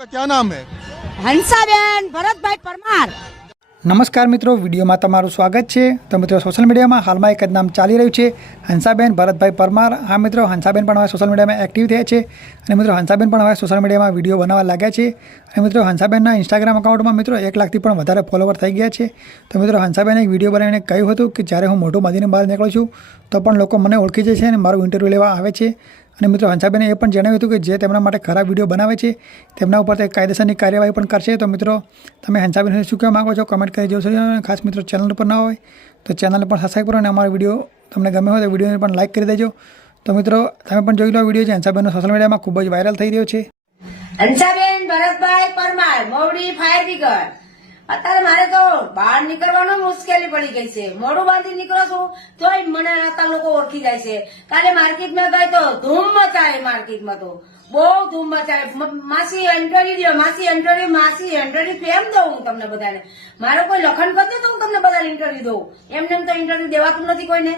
आपका क्या नाम है હંસાબેન ભરતભાઈ પરમાર નમસ્કાર મિત્રો વિડીયોમાં તમારું સ્વાગત છે તો મિત્રો સોશિયલ મીડિયામાં હાલમાં એક જ નામ ચાલી રહ્યું છે હંસાબેન ભરતભાઈ પરમાર હા મિત્રો હંસાબેન પણ હવે સોશિયલ મીડિયામાં એક્ટિવ થયા છે અને મિત્રો હંસાબેન પણ હવે સોશિયલ મીડિયામાં વિડીયો બનાવવા લાગ્યા છે અને મિત્રો હંસાબેનના ઇન્સ્ટાગ્રામ અકાઉન્ટમાં મિત્રો એક લાખથી પણ વધારે ફોલોવર થઈ ગયા છે તો મિત્રો હંસાબેને એક વિડીયો બનાવીને કહ્યું હતું કે જ્યારે હું મોટું બાંધીને બહાર નીકળું છું તો પણ લોકો મને ઓળખી જાય છે અને મારું ઇન્ટરવ્યૂ લેવા આવે છે અને મિત્રો હંસાબેને એ પણ જણાવ્યું હતું કે જે તેમના માટે ખરાબ વીડિયો બનાવે છે, તેમના ઉપર તે કાયદેસરની કાર્યવાહી પણ કરશે. તો મિત્રો, તમે હંસાબેન શું કહેવા માગો છો? કમેન્ટ કરી જોશો. અને ખાસ મિત્રો ચેનલ પર ના હોય તો ચેનલને પણ સબસ્ક્રાઈબ કરો અને અમારો વીડિયો તમને ગમે હોય તો વિડીયોને પણ લાઇક કરી દેજો. તો મિત્રો, તમે પણ જોઈ લો વીડિયો છે હંસાબેનનો સોશિયલ મીડિયામાં ખૂબ જ વાયરલ થઈ રહ્યો છે. હંસાબેન ભરતભાઈ પરમાર, મોવડી ફાયર બ્રિગેડ અત્યારે મારે તો બહાર નીકળવાનું મુશ્કેલી પડી ગઈ છે. મોડું બાંધી નીકળો છું, તોય મને આતા લોકો ઓળખી જાય છે. કાલે માર્કેટમાં ગઈ તો ધૂમ મચાય માર્કેટમાં તો. બહુ ધૂમ મચાય માસી એન્ટરી દો માસી એન્ટરી માસી એન્ટરી કેમ દઉં હું તમને બધાને? મારો કોઈ લખન કરતો તો હું તમને બધાને ઇન્ટરવ્યુ દઉં. એમને એમ તો ઇન્ટરવ્યુ દેવાતું નથી કોઈને.